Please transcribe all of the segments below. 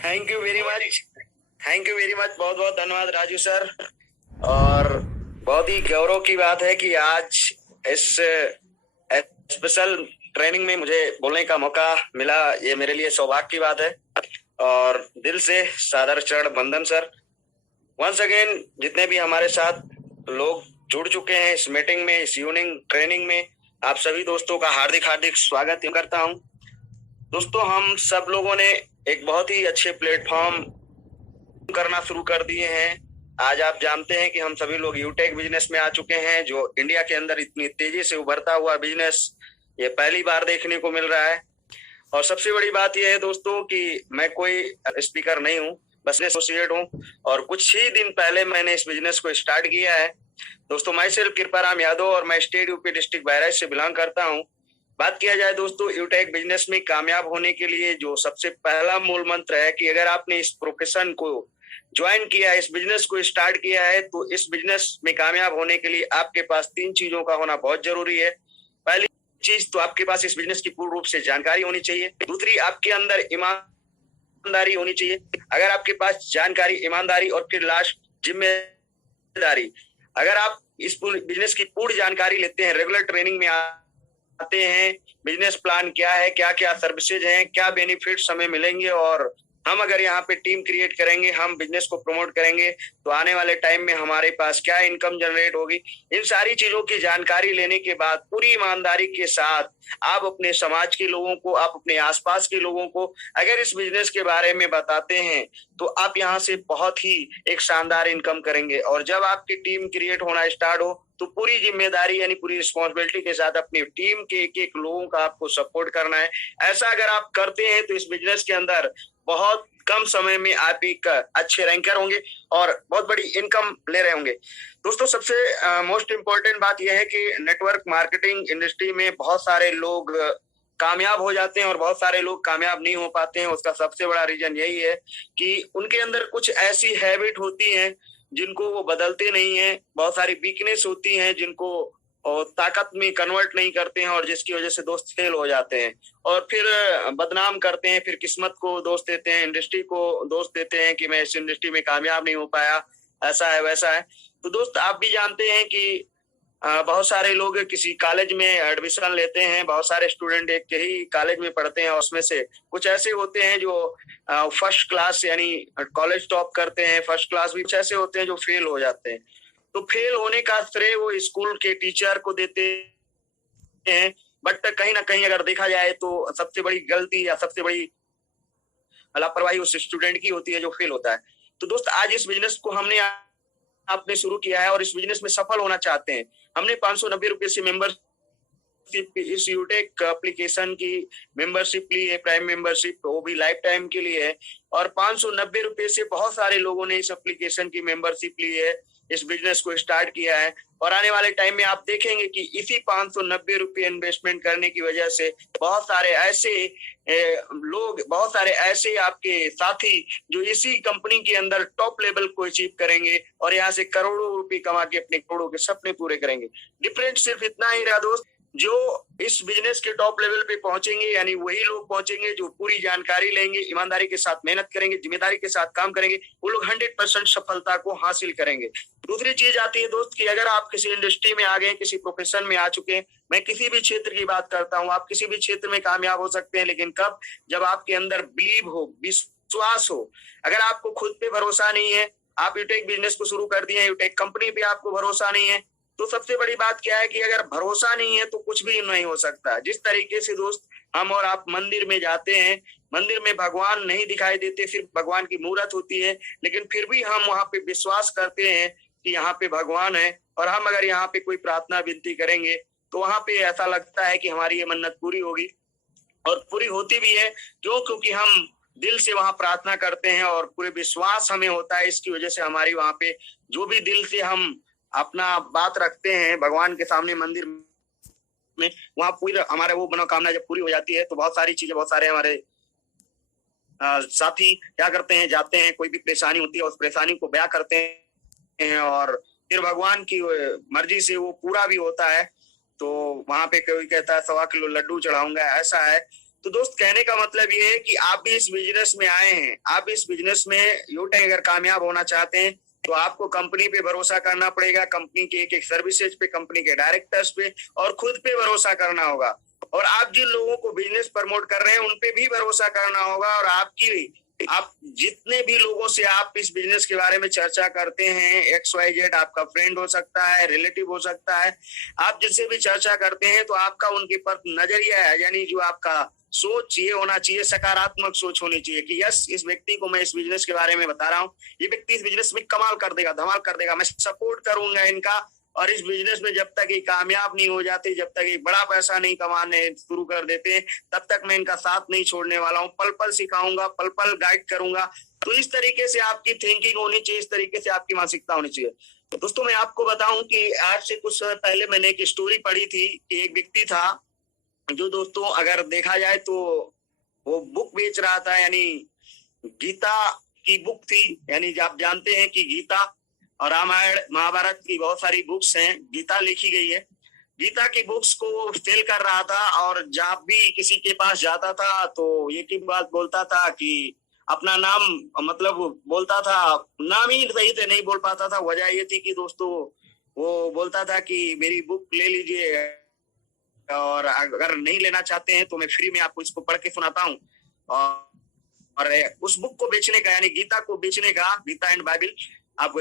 Thank you very much. Thank you very much, बहुत बहुत धन्यवाद राजू सर। और बहुत ही गौरव की बात है कि आज इस स्पेशल ट्रेनिंग में मुझे बोलने का मौका मिला। ये मेरे लिए सौभाग्य की बात है और दिल से सादर चरण वंदन सर। वंस अगेन जितने भी हमारे साथ लोग जुड़ चुके हैं इस मीटिंग में, इस इवनिंग ट्रेनिंग में, आप सभी दोस्तों का हार्दिक हार्दिक स्वागत करता हूं। दोस्तों, हम सब लोगों ने एक बहुत ही अच्छे प्लेटफॉर्म करना शुरू कर दिए हैं। आज आप जानते हैं कि हम सभी लोग यूटेक बिजनेस में आ चुके हैं, जो इंडिया के अंदर इतनी तेजी से उभरता हुआ बिजनेस ये पहली बार देखने को मिल रहा है। और सबसे बड़ी बात यह है दोस्तों कि मैं कोई स्पीकर नहीं हूँ, बस एसोसिएट हूँ और कुछ ही दिन पहले मैंने इस बिजनेस को स्टार्ट किया है। दोस्तों, मैं सेल्फ कृपाराम यादव और मैं स्टेट यूपी डिस्ट्रिक्ट बहराइच से बिलोंग करता हूँ। बात किया जाए दोस्तों, यूटेक बिजनेस में कामयाब होने के लिए जो सबसे पहला मूल मंत्र है कि अगर आपने इस प्रोफेशन को ज्वाइन किया है, इस बिजनेस को स्टार्ट किया है, तो इस बिजनेस में कामयाब होने के लिए आपके पास 3 चीजों का होना बहुत जरूरी है। पहली चीज तो आपके पास इस बिजनेस की पूर्ण रूप से जानकारी होनी चाहिए। दूसरी, आपके अंदर ईमानदारी होनी चाहिए। अगर आपके पास जानकारी, ईमानदारी और फिर लास्ट जिम्मेदारी, अगर आप इस बिजनेस की पूर्ण जानकारी लेते हैं, रेगुलर ट्रेनिंग में आते हैं, बिजनेस प्लान क्या है, क्या क्या सर्विसेज हैं, क्या बेनिफिट्स हमें मिलेंगे और हम अगर यहाँ पे टीम क्रिएट करेंगे, हम बिजनेस को प्रमोट करेंगे, तो आने वाले टाइम में हमारे पास क्या इनकम जनरेट होगी, इन सारी चीजों की जानकारी लेने के बाद पूरी ईमानदारी के साथ आप अपने समाज के लोगों को, आप अपने आसपास के लोगों को अगर इस बिजनेस के बारे में बताते हैं, तो आप यहाँ से बहुत ही एक शानदार इनकम करेंगे। और जब आपकी टीम क्रिएट होना स्टार्ट हो, तो पूरी जिम्मेदारी यानी पूरी रिस्पॉन्सिबिलिटी के साथ अपनी टीम के एक एक लोगों का आपको सपोर्ट करना है। ऐसा अगर आप करते हैं तो इस बिजनेस के अंदर बहुत कम समय में आप एक अच्छे रैंकर होंगे और बहुत बड़ी इनकम ले रहे होंगे। दोस्तों, सबसे मोस्ट इम्पोर्टेंट बात यह है कि नेटवर्क मार्केटिंग इंडस्ट्री में बहुत सारे लोग कामयाब हो जाते हैं और बहुत सारे लोग कामयाब नहीं हो पाते हैं। उसका सबसे बड़ा रीजन यही है कि उनके अंदर कुछ ऐसी हैबिट होती हैं जिनको वो बदलते नहीं है, बहुत सारी वीकनेस होती हैं जिनको और ताकत में कन्वर्ट नहीं करते हैं और जिसकी वजह से दोस्त फेल हो जाते हैं और फिर बदनाम करते हैं, फिर किस्मत को दोष देते हैं, इंडस्ट्री को दोष देते हैं कि मैं इस इंडस्ट्री में कामयाब नहीं हो पाया, ऐसा है वैसा है। तो दोस्त, आप भी जानते हैं कि बहुत सारे लोग किसी कॉलेज में एडमिशन लेते हैं, बहुत सारे स्टूडेंट एक ही कॉलेज में पढ़ते हैं और उसमें से कुछ ऐसे होते हैं जो फर्स्ट क्लास यानी कॉलेज टॉप करते हैं, फर्स्ट क्लास भी कुछ ऐसे होते हैं जो फेल हो जाते हैं। तो फेल होने का श्रेय वो स्कूल के टीचर को देते हैं, बट कहीं ना कहीं अगर देखा जाए तो सबसे बड़ी गलती या सबसे बड़ी लापरवाही उस स्टूडेंट की होती है जो फेल होता है। तो दोस्त, आज इस बिजनेस को हमने आपने शुरू किया है और इस बिजनेस में सफल होना चाहते हैं। हमने 590 रुपए से मेंबरशिप इस यूटेक एप्लीकेशन की मेंबरशिप ली है, प्राइम मेंबरशिप, वो भी लाइफ टाइम के लिए है। और 590 रुपए से बहुत सारे लोगों ने इस एप्लीकेशन की मेंबरशिप ली है, इस बिजनेस को स्टार्ट किया है। और आने वाले टाइम में आप देखेंगे कि इसी 590 रुपए इन्वेस्टमेंट करने की वजह से बहुत सारे ऐसे लोग, बहुत सारे ऐसे आपके साथी जो इसी कंपनी के अंदर टॉप लेवल को अचीव करेंगे और यहाँ से करोड़ों रुपए कमा के अपने करोड़ों के सपने पूरे करेंगे। डिफरेंट सिर्फ इतना ही रहा दोस्त, जो इस बिजनेस के टॉप लेवल पे पहुंचेंगे यानी वही लोग पहुंचेंगे जो पूरी जानकारी लेंगे, ईमानदारी के साथ मेहनत करेंगे, जिम्मेदारी के साथ काम करेंगे, वो लोग 100% सफलता को हासिल करेंगे। दूसरी चीज आती है दोस्त कि अगर आप किसी इंडस्ट्री में आ गए, किसी प्रोफेशन में आ चुके हैं, मैं किसी भी क्षेत्र की बात करता हूँ, आप किसी भी क्षेत्र में कामयाब हो सकते हैं, लेकिन कब? जब आपके अंदर बिलीव हो, विश्वास हो। अगर आपको खुद पे भरोसा नहीं है, आप यूटेक बिजनेस को शुरू कर दिए, यूटेक कंपनी पे आपको भरोसा नहीं है, तो सबसे बड़ी बात क्या है कि अगर भरोसा नहीं है तो कुछ भी नहीं हो सकता। जिस तरीके से दोस्त हम और आप मंदिर में जाते हैं, मंदिर में भगवान नहीं दिखाई देते, सिर्फ भगवान की मूर्त होती है, लेकिन फिर भी हम वहां पे विश्वास करते हैं कि यहाँ पे भगवान है और हम अगर यहाँ पे कोई प्रार्थना विनती करेंगे तो वहां पे ऐसा लगता है कि हमारी ये मन्नत पूरी होगी और पूरी होती भी है। क्यों? क्योंकि हम दिल से वहां प्रार्थना करते हैं और पूरे विश्वास हमें होता है, इसकी वजह से हमारी वहां पे जो भी दिल से हम अपना बात रखते हैं भगवान के सामने मंदिर में, वहां पूरी हमारे वो मनोकामना जब पूरी हो जाती है तो बहुत सारी चीजें, बहुत सारे हमारे साथी क्या करते हैं, जाते हैं, कोई भी परेशानी होती है उस परेशानी को बयां करते हैं और फिर भगवान की मर्जी से वो पूरा भी होता है। तो वहां पे कोई कहता है 1.25 किलो लड्डू चढ़ाऊंगा, ऐसा है। तो दोस्त कहने का मतलब ये है कि आप भी इस बिजनेस में आए हैं, आप इस बिजनेस में यूटेक अगर कामयाब होना चाहते हैं तो आपको कंपनी पे भरोसा करना पड़ेगा, कंपनी के एक एक सर्विसेज पे, कंपनी के डायरेक्टर्स पे और खुद पे भरोसा करना होगा। और आप जिन लोगों को बिजनेस प्रमोट कर रहे हैं उन पे भी भरोसा करना होगा। और आप जितने भी लोगों से आप इस बिजनेस के बारे में चर्चा करते हैं, XYZ आपका फ्रेंड हो सकता है, रिलेटिव हो सकता है, आप जिससे भी चर्चा करते हैं तो आपका उनके पर नजरिया है, यानी जो आपका सोच ये होना चाहिए, सकारात्मक सोच होनी चाहिए कि यस, इस व्यक्ति को मैं इस बिजनेस के बारे में बता रहा हूँ, ये व्यक्ति इस बिजनेस में कमाल कर देगा, धमाल कर देगा, मैं सपोर्ट करूंगा इनका। और इस बिजनेस में जब तक ये कामयाब नहीं हो जाते, जब तक ये बड़ा पैसा नहीं कमाने शुरू कर देते, तब तक मैं इनका साथ नहीं छोड़ने वाला हूँ, पल पल सिखाऊंगा, पल पल गाइड करूंगा। तो इस तरीके से आपकी थिंकिंग होनी चाहिए, इस तरीके से आपकी मानसिकता होनी चाहिए। तो दोस्तों मैं आपको बताऊं कि आज से कुछ समय पहले मैंने एक स्टोरी पढ़ी थी कि एक व्यक्ति था जो दोस्तों अगर देखा जाए तो वो बुक बेच रहा था, यानी गीता की बुक थी। यानी आप जानते हैं कि गीता और रामायण महाभारत की बहुत सारी बुक्स हैं, गीता लिखी गई है। गीता की बुक्स को सेल कर रहा था और जब भी किसी के पास जाता था तो एक ही बात बोलता था कि अपना नाम, मतलब बोलता था, नाम ही सही से नहीं बोल पाता था। वजह ये थी कि दोस्तों वो बोलता था कि मेरी बुक ले लीजिए और अगर नहीं लेना चाहते हैं तो मैं फ्री में आपको इसको पढ़ के सुनाता हूँ। और उस बुक को बेचने का, यानी गीता को बेचने का, गीता एंड बाइबल, आप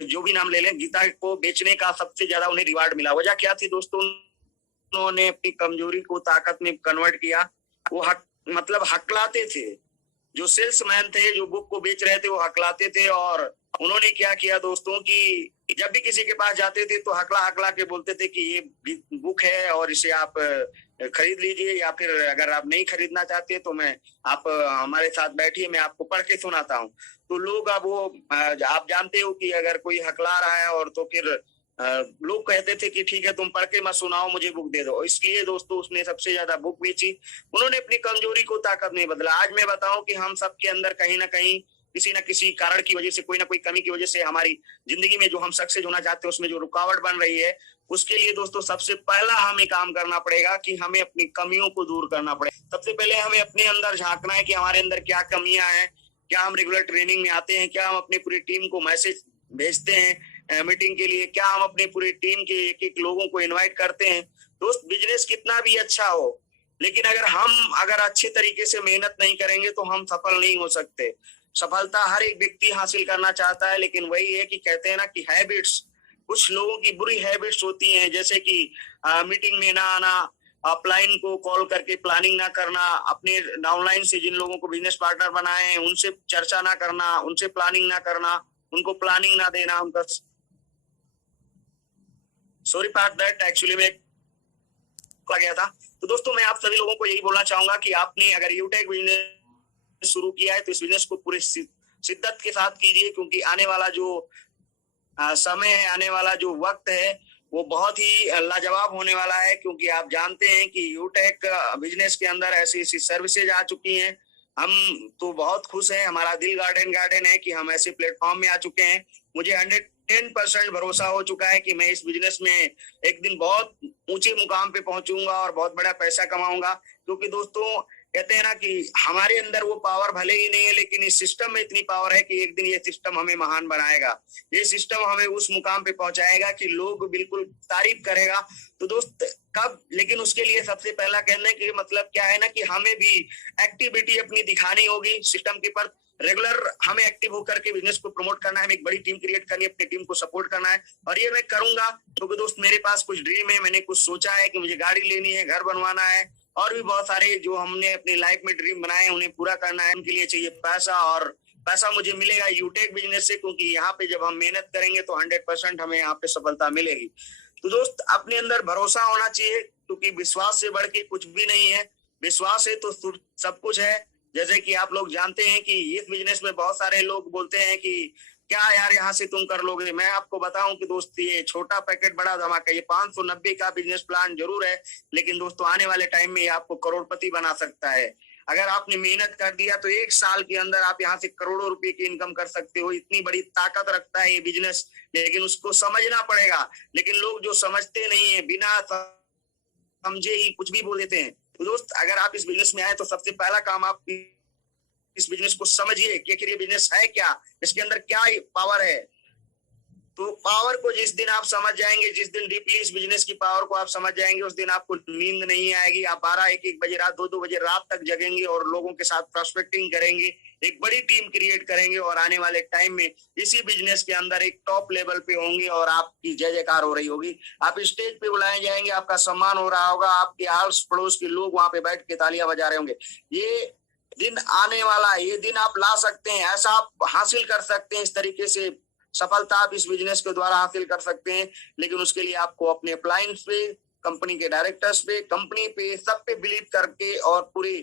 जो भी नाम ले लें, गीता को बेचने का सबसे ज्यादा उन्हें रिवार्ड मिला। वजह क्या थी दोस्तों? उन्होंने अपनी कमजोरी को ताकत में कन्वर्ट किया। वो मतलब हकलाते थे, जो सेल्समैन थे जो बुक को बेच रहे थे वो हकलाते थे। और उन्होंने क्या किया दोस्तों कि जब भी किसी के पास जाते थे तो हकला हकला के बोलते थे कि ये बुक है और इसे आप खरीद लीजिए, या फिर अगर आप नहीं खरीदना चाहते तो आप हमारे साथ बैठिए, मैं आपको पढ़ के सुनाता हूँ। तो लोग अब वो आप जानते हो कि अगर कोई हकला रहा है और तो फिर लोग कहते थे कि ठीक है तुम पढ़ के मत सुनाओ, मुझे बुक दे दो। इसलिए दोस्तों उसने सबसे ज्यादा बुक बेची। उन्होंने अपनी कमजोरी को ताकत में बदला। आज मैं बताऊं कि हम सबके अंदर कहीं ना कहीं किसी न किसी कारण की वजह से, कोई ना कोई कमी की वजह से हमारी जिंदगी में जो हम सक्सेस होना चाहते हैं उसमें जो रुकावट बन रही है, उसके लिए दोस्तों सबसे पहला हमें काम करना पड़ेगा कि हमें अपनी कमियों को दूर करना पड़ेगा। सबसे पहले हमें अपने अंदर झांकना है कि हमारे अंदर क्या कमियां हैं। क्या हम रेगुलर ट्रेनिंग में आते हैं? क्या हम अपनी पूरी टीम को मैसेज भेजते हैं मीटिंग के लिए? क्या हम अपनी पूरी टीम के एक एक लोगों को इन्वाइट करते हैं? दोस्त बिजनेस कितना भी अच्छा हो, लेकिन अगर अच्छे तरीके से मेहनत नहीं करेंगे तो हम सफल नहीं हो सकते। सफलता हर एक व्यक्ति हासिल करना चाहता है, लेकिन वही है कि कहते हैं ना कि हैबिट्स, कुछ लोगों की बुरी हैबिट्स होती हैं, जैसे कि मीटिंग में ना आना, अपलाइन को कॉल करके प्लानिंग ना करना, अपने डाउनलाइन से जिन लोगों को बिजनेस पार्टनर बनाए हैं उनसे चर्चा ना करना, उनसे प्लानिंग ना करना, उनको प्लानिंग ना देना, उनका सॉरी फॉर दैट, एक्चुअली में गया था। तो दोस्तों मैं आप सभी लोगों को यही बोलना चाहूंगा कि आपने अगर यूटेक बिजनेस शुरू किया है तो इस बिजनेस को पूरे शिद्दत के साथ कीजिए, क्योंकि आने वाला जो समय है, आने वाला जो वक्त है वो बहुत ही लाजवाब होने वाला है। क्योंकि आप जानते हैं कि यूटेक बिजनेस के अंदर ऐसी ऐसी सर्विसेज आ चुकी हैं। हम तो बहुत खुश हैं, हमारा दिल गार्डन है कि हम ऐसे प्लेटफॉर्म में आ चुके हैं। मुझे 110% भरोसा हो चुका है कि मैं इस बिजनेस में एक दिन बहुत ऊंचे मुकाम पे पहुंचूंगा और बहुत बड़ा पैसा कमाऊंगा। क्योंकि दोस्तों कहते हैं ना कि हमारे अंदर वो पावर भले ही नहीं है, लेकिन इस सिस्टम में इतनी पावर है कि एक दिन ये सिस्टम हमें महान बनाएगा, ये सिस्टम हमें उस मुकाम पे पहुंचाएगा कि लोग बिल्कुल तारीफ करेगा। तो दोस्त कब, लेकिन उसके लिए सबसे पहला कहने की मतलब क्या है ना कि हमें भी एक्टिविटी अपनी दिखानी होगी सिस्टम के पर। रेगुलर हमें एक्टिव होकर के बिजनेस को प्रमोट करना है, हमें एक बड़ी टीम क्रिएट करनी है, अपनी टीम को सपोर्ट करना है। और ये मैं करूंगा क्योंकि दोस्त मेरे पास कुछ ड्रीम है, मैंने कुछ सोचा है कि मुझे गाड़ी लेनी है, घर बनवाना है, और भी बहुत सारे जो हमने अपनी लाइफ में ड्रीम बनाए उन्हें पूरा करना है। उनके लिए चाहिए पैसा, और पैसा मुझे मिलेगा यूटेक बिजनेस से, क्योंकि यहाँ पे जब हम मेहनत करेंगे तो 100% हमें यहाँ पे सफलता मिलेगी। तो दोस्त अपने अंदर भरोसा होना चाहिए, क्योंकि विश्वास से बढ़ के कुछ भी नहीं है। विश्वास है तो सब कुछ है। जैसे कि आप लोग जानते हैं कि इस बिजनेस में बहुत सारे लोग बोलते हैं कि क्या यार यहाँ से तुम कर लोगे। मैं आपको बताऊं कि दोस्त ये छोटा पैकेट बड़ा धमाका, ये 590 का बिजनेस प्लान जरूर है, लेकिन दोस्तों आने वाले टाइम में ये आपको करोड़पति बना सकता है। अगर आपने मेहनत कर दिया तो 1 साल के अंदर आप यहाँ से करोड़ों रुपए की इनकम कर सकते हो। इतनी बड़ी ताकत रखता है ये बिजनेस, लेकिन उसको समझना पड़ेगा। लेकिन लोग जो समझते नहीं है, बिना समझे ही कुछ भी बोल देते हैं। तो दोस्त, अगर आप इस बिजनेस में आए तो सबसे पहला काम आप इस बिजनेस को समझिए कि आखिर ये बिजनेस है क्या, इसके अंदर क्या पावर है। तो पावर को जिस दिन आप समझ जाएंगे, जिस दिन डीपली इस बिजनेस की पावर को आप समझ जाएंगे, उस दिन आपको नींद नहीं आएगी। आप 12-1 बजे रात, 2-2 बजे रात तक जगेंगे और लोगों के साथ प्रोस्पेक्टिंग करेंगे, एक बड़ी टीम क्रिएट करेंगे और आने वाले टाइम में इसी बिजनेस के अंदर एक टॉप लेवल पे होंगे और आपकी जय जयकार हो रही होगी। आप स्टेज पे बुलाए जाएंगे, आपका सम्मान हो रहा होगा, आपके आस पड़ोस के लोग वहां पे बैठ के तालियां बजा रहे होंगे। ये दिन आने वाला है, ये दिन आप ला सकते हैं, ऐसा आप हासिल कर सकते हैं। इस तरीके से सफलता आप इस बिजनेस के द्वारा हासिल कर सकते हैं। लेकिन उसके लिए आपको अपने अप्लायंस पे, कंपनी के डायरेक्टर्स पे, कंपनी पे, सब पे बिलीव करके और पूरी